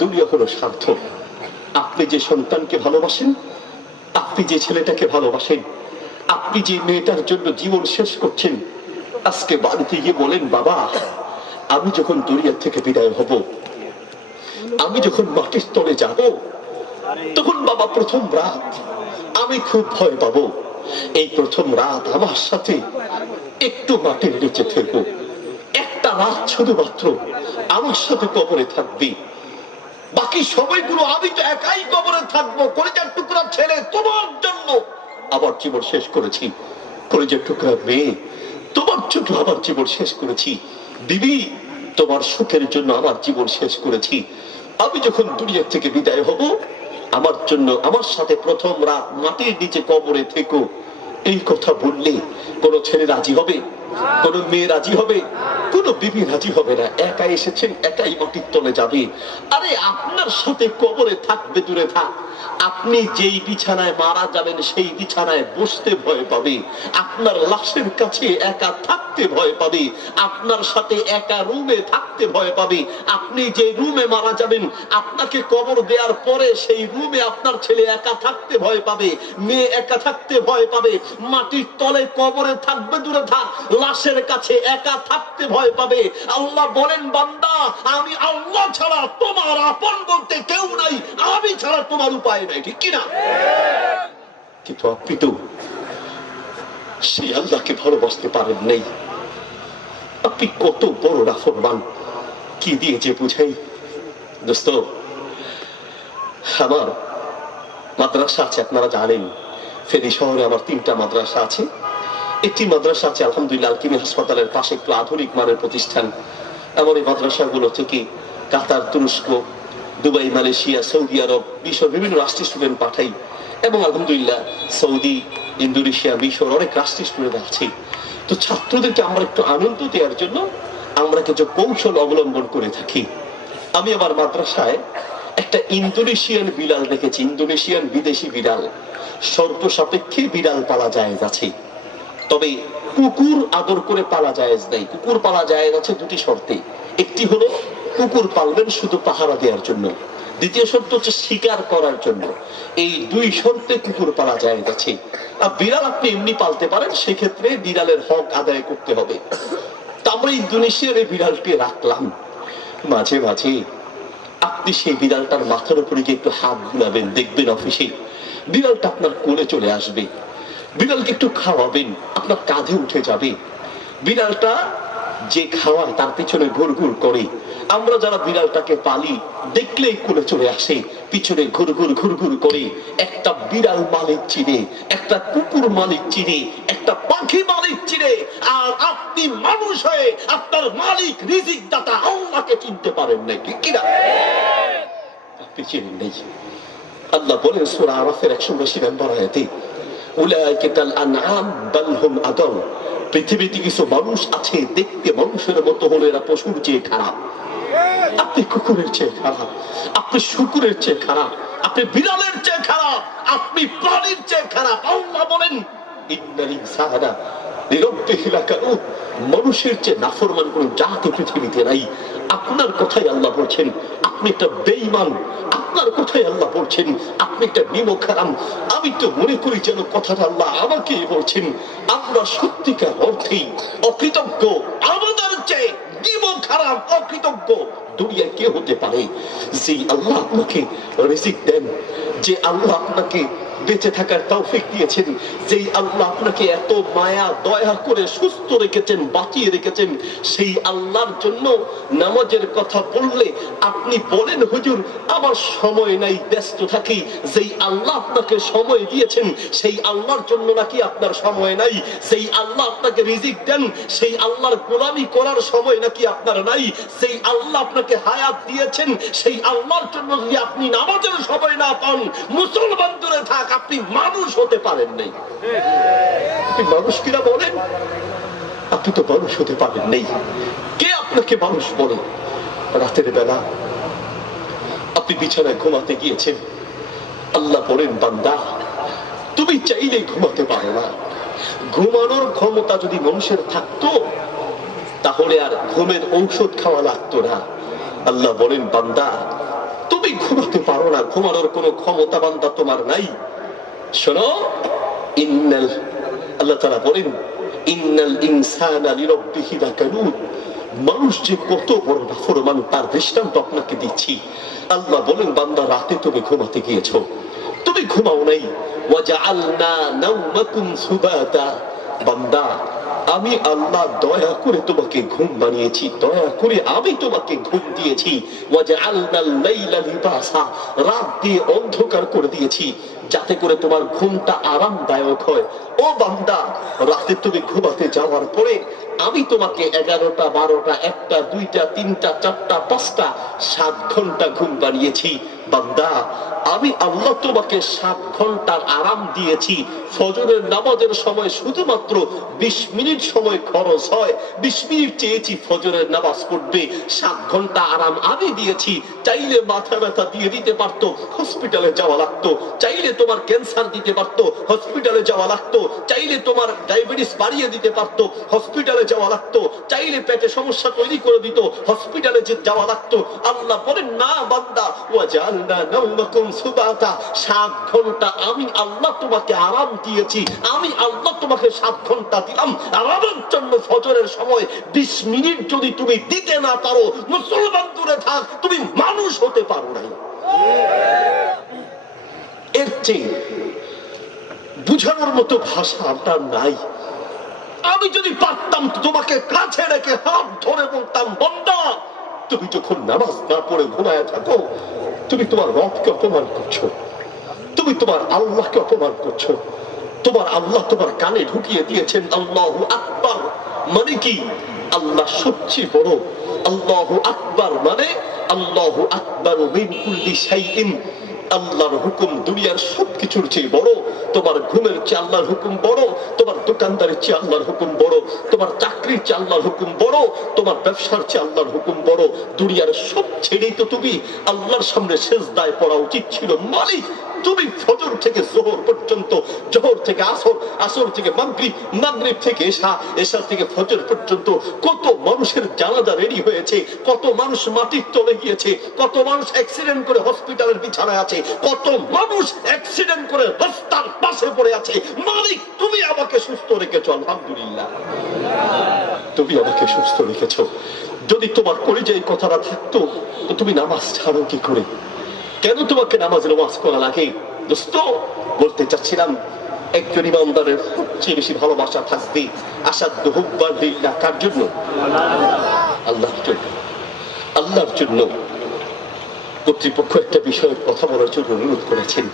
দুনিয়া হলো স্বার্থ। আপনি যে সন্তানকে ভালোবাসেন, আপনি যে ছেলেটাকে ভালোবাসেন, আপনি যে মেয়েটার জন্য জীবন শেষ করছেন, আজকে বাড়িতে গিয়ে বলেন, বাবা আমি যখন দুনিয়া থেকে বিদায় হব, আমি যখন মাটির তলে যাব, তখন বাবা প্রথম রাত আমি খুব ভয় পাবো। এই প্রথম রাত আমার সাথে একটু মাটির নিচে থেকো, একটা রাত শুধুমাত্র আমার সাথে কবরে থাকবি, বাকি সময়গুলো আমি তো একাই কবরে থাকবো। কলিজার টুকরা ছেলে, তোমার জন্য আমার জীবন শেষ করেছি। কলিজার টুকরা মেয়ে, তোমার জন্য আমার জীবন শেষ করেছি। বিবি, তোমার সুখের জন্য আমার জীবন শেষ করেছি। আমি যখন দুনিয়া থেকে বিদায় হব, আমার জন্য আমার সাথে প্রথম রাত মাটির নিচে কবরে থেকো। এই কথা বললে কোন ছেলে রাজি হবে? কোন মেয়ে রাজি হবে? কোন বিবি রাজি হবে না। একা এসেছেন, একাই মাটির তলে যাবে। আরে আপনার সাথে কবরে থাকবে দূরে থাক, আপনি যেই বিছানায় মারা যাবেন সেই বিছানায় বসতে ভয় পাবে, আপনার লাশের কাছে একা থাকতে ভয় পাবে, আপনার সাথে একা রুমে থাকতে ভয় পাবে। আপনি যে রুমে মারা যাবেন, আপনাকে কবর দেওয়ার পরে সেই রুমে আপনার ছেলে একা থাকতে ভয় পাবে, মেয়ে একা থাকতে ভয় পাবে। মাটির তলে কবরে থাকবে দূরে থাক, লাশের কাছে একা থাকতে ভয় পাবে। আল্লাহ বলেন, বান্দা আমি আল্লাহ ছাড়া তোমার আপন বলতে কেউ নাই, আমি ছাড়া তোমার উপায় নাই, ঠিক কিনা? কিন্তু আপনি তো সেই আল্লাহকে ভালোবাসতে পারেন নাই। আপনি কত বড় নাফরমান, কি দিয়ে যে বুঝাই। দোস্ত, আমার মাদ্রাসা আছে, আপনারা জানেন ফেনী শহরে আমার 3টা মাদ্রাসা আছে। একটি মাদ্রাসা আছে আলহামদুলিল্লাহ আলকিমি হাসপাতালের পাশে, একটু আধুনিক মানের প্রতিষ্ঠান। আমার এই মাদ্রাসাগুলো থেকে কাতার, তুরস্ক, দুবাই, মালয়েশিয়া, সৌদি আরব, মিশর বিভিন্ন রাষ্ট্রের স্টুডেন্ট পাঠাই। এবং আলহামদুলিল্লাহ সৌদি, ইন্দোনেশিয়া, মিশর অনেক রাষ্ট্রের স্টুডেন্ট আছে। তো ছাত্রদেরকে আমরা একটু আনন্দ দেওয়ার জন্য আমরা কিছু কৌশল অবলম্বন করে থাকি। আমি আমার মাদ্রাসায় একটা ইন্দোনেশিয়ান বিড়াল রেখেছি, ইন্দোনেশিয়ান বিদেশি বিড়াল। শর্ত সাপেক্ষে বিড়াল পালা জায়েজ আছে, তবে কুকুর আদর করে পালা জায়েজ নাই। কুকুর পালা জায়েজ আছে 2টি শর্তে। একটি হলো কুকুর পালবেন শুধু পাহারা দেওয়ার জন্য, দ্বিতীয় শর্ত হচ্ছে শিকার করার জন্য। এই 2 শর্তে কুকুর পালা জায়েজ আছে। আর বিড়াল আপনি এমনি পালতে পারেন, সেক্ষেত্রে বিড়ালের হক আদায় করতে হবে। তা আমরা ইন্দোনেশিয়ার এই বিড়ালকে রাখলাম। মাঝে মাঝে আপনি সেই বিড়ালটার মাথার উপরে গিয়ে একটু হাত বুলাবেন, দেখবেন অফিসে বিড়ালটা আপনার কোলে চলে আসবে। বিড়ালকে একটু খাওয়াবেন, আপনার কাঁধে উঠে যাবে। বিড়ালটা যে খাওয়ায় তার পিছনে ঘুরঘুর করে। আমরা যারা বিড়ালটাকে পালি, দেখলেই কোলে চলে আসে, পিছনে ঘুরঘুর ঘুরঘুর করে। একটা বিড়াল মালিক চিনে, একটা কুকুর মালিক চিনে, একটা পাখি মালিক চিনে। আর আপনি মানুষ হয়ে আপনার মালিক রিজিক দাতা আল্লাহকে চিনতে পারেন না, ঠিক কিনা? আপনি চিনেন নেই। আল্লাহ বলেন সূরা আরাফের 180 নম্বর আয়াতে, উলাইকা কাল আনআম বাল হুম আদাল। পৃথিবীতে কিছু মানুষ আছে দেখতে মানুষের মতো হলে এরা পশুর চেয়ে খারাপ। আপনি কুকুরের চেয়ে খারাপ, আপনি শুকুরের চেয়ে খারাপ, আপনি বিড়ালের চেয়ে খারাপ, আপনি প্রাণীর চেয়ে খারাপ। আল্লাহ বলেন ইন্নাল ইনসানা লিরাব্বিহি লাকানুত। মানুষের চেয়ে নাফরমান কোন জাতি পৃথিবীতে নাই। আপনার কথাই আল্লাহ বলছেন আপনি একটা বেঈমান, আপনার কথাই আল্লাহ বলছেন আপনি একটা নিমক হারাম। আমি তো মনে করি যেন কথাটা আল্লাহ আমাকে বলছেন। আমরা সত্যিকার অর্থেই অকৃতজ্ঞ, আমাদের চেয়ে নিমক হারাম অকৃতজ্ঞ দুনিয়ায় কে হতে পারে? যে আল্লাহ আপনাকে রিজিক দেন, যে আল্লাহ আপনাকে বেঁচে থাকার তৌফিক দিয়েছেন, যেই আল্লাহ আপনাকে এত মায়া দয়া করে সুস্থ রেখেছেন, বাঁচিয়ে রেখেছেন, সেই আল্লাহর জন্য নামাজের কথা বললে আপনি বলেন হুজুর আমার সময় নাই, ব্যস্ত থাকি। যেই আল্লাহ আপনাকে সময় দিয়েছেন সেই আল্লাহর জন্য নাকি আপনার সময় নাই? সেই আল্লাহ আপনাকে রিজিক দেন সেই আল্লাহর গোলামি করার সময় নাকি আপনার নাই? সেই আল্লাহ আপনাকে হায়াত দিয়েছেন সেই আল্লাহর জন্য যদি আপনি নামাজের সময় না পান, মুসলমান দূরে থাক, আপনি মানুষ হতে পারেন নাই। আপনি মানুষ কিনা বলেন? আপনি তো মানুষ হতে পারেন নাই। কে আপনাকে মানুষ বলে? রাতের বেলা আপনি বিছানায় ঘুমাতে গিয়েছেন, আল্লাহ বলেন বান্দা তুমি চাইলে ঘুমাতে পারো না। ঘুমানোর ক্ষমতা যদি মানুষের থাকতো তাহলে আর ঘুমের ঔষধ খাওয়া লাগতো না। আল্লাহ বলেন বান্দা ঘুমাতে পারো না, ঘুমানোর কোনো ক্ষমতা বান্দা তোমার নাই। শোনো, ইন্নাল, আল্লাহ তাআলা বলেন, ইন্নাল ইনসানা লিরাব্বিহি লাকানুদ, মানুষ যে কত বড় নাফরমান তার দৃষ্টান্ত আপনাকে দিচ্ছি। আল্লাহ বলেন, বান্দা রাতে তুমি ঘুমাতে গিয়েছো, তুমি ঘুমাও নাই। ওয়াজআলনা নাওমাকুম সুবাতা, বান্দা আমি আল্লাহ দয়া করে তোমাকে ঘুম বানিয়েছি, দয়া করে আমি তোমাকে ঘুম দিয়েছি। ওয়াজআলনাল লাইলা লিবাসা, রাত দিয়ে অন্ধকার করে দিয়েছি যাতে করে তোমার ঘুমটা আরামদায়ক হয়। ও বান্দা, রাতে তুমি ঘুমাতে যাওয়ার পরে আমি তোমাকে 11টা 12টা 1টা 2টা 3টা 4টা 5টা 7 ঘন্টা ঘুম বানিয়েছি। বান্দা আমি আল্লাহ তোমাকে 7 ঘন্টার আরাম দিয়েছি। ফজরের নামাজের সময় শুধুমাত্র 20 মিনিট সময় খরচ হয়, 20 মিনিট চেয়েছি ফজরের নামাজ পড়বে, 7 ঘন্টা আরাম আমি দিয়েছি। চাইলে মাথা ব্যথা দিয়ে দিতে পারতো, হসপিটালে যাওয়া লাগতো। চাইলে তোমার ক্যান্সার দিতে পারতো, হসপিটালে যাওয়া লাগতো। চাইলে তোমার ডায়াবেটিস বাড়িয়ে দিতে পারতো, হসপিটালে যাওয়া লাগতো। চাইলে পেটে সমস্যা তৈরি করে দিত, হসপিটালে যাওয়া লাগতো। আল্লাহ বলেন, না বান্দা, ওয়াজআলনা নাওমাকুম সুবাতা, 7 ঘন্টা আমি আল্লাহ তোমাকে আরাম দিয়েছি। আমি আল্লাহ তোমাকে 7 ঘন্টা দিলাম আরামের জন্য। ফজরের সময় 20 মিনিট যদি তুমি দিতে না পারো, মুসলমান দূরে থাক, তুমি মানুষ হতে পারো নাই। এর চেয়ে বুঝানোর মতো ভাষা আপনার নাই। আমি যদি পারতাম তোমাকে কাছে রেখে হাত ধরে বলতাম, বান্দা তুমি যখন নামাজ না পড়ে ঘুমায় থাকো, তুমি তোমার রবকে অপমান করছো, তুমি তোমার আল্লাহকে অপমান করছো। তোমার আল্লাহ তোমার কানে ঢুকিয়ে দিয়েছেন আল্লাহু আকবার মানে কি? আল্লাহ সবচেয়ে বড়। আল্লাহু আকবার মানে আল্লাহু আকবার মিন কুল্লি শাইইন, আল্লাহর হুকুম দুনিয়ার সবকিছুর চেয়ে বড়। তোমার ঘুমের চেয়ে আল্লাহর হুকুম বড়, তোমার দোকানদারের চেয়ে আল্লাহর হুকুম বড়, তোমার চাকরির চেয়ে আল্লাহর হুকুম বড়, তোমার ব্যবসার চেয়ে আল্লাহর হুকুম বড়। দুনিয়ার সব ছেড়েই তো তুমি আল্লাহর সামনে সেজদায় পড়া উচিত ছিল। মালিক, তুমি ফজর থেকে জোহর পর্যন্ত, জোহর থেকে আসর, আসর থেকে মাগরিব, মাগরিব থেকে এশা, এশা থেকে ফজর পর্যন্ত কত মানুষের জানাজা রেডি হয়েছে, কত মানুষ মাটির তলে গিয়েছে, কত মানুষ অ্যাক্সিডেন্ট করে হসপিটালের বিছানায় আছে, কত মানুষ অ্যাক্সিডেন্ট করে রাস্তার পাশে পড়ে আছে। মালিক, তুমি আমাকে সুস্থ রেখেছো, আলহামদুলিল্লাহ, তুমি আমাকে সুস্থ রেখেছো। যদি তোমার কলিজায় এই কথাটা থাকতো তো তুমি নামাজ ছাড়ো কি করে? কেন তোমাকে নামাজের ওয়াজ করা লাগে? দোস্ত, বলতে চাচ্ছিলাম, একজন ইমানদারের সবচেয়ে বেশি ভালোবাসা থাকবে আসাধ্য হুব্বার দিল্লাহ কার জন্য? আল্লাহর জন্য। আল্লাহর জন্য কর্তৃপক্ষ একটা বিষয়ে কথা বলার জন্য অনুরোধ করেছেন।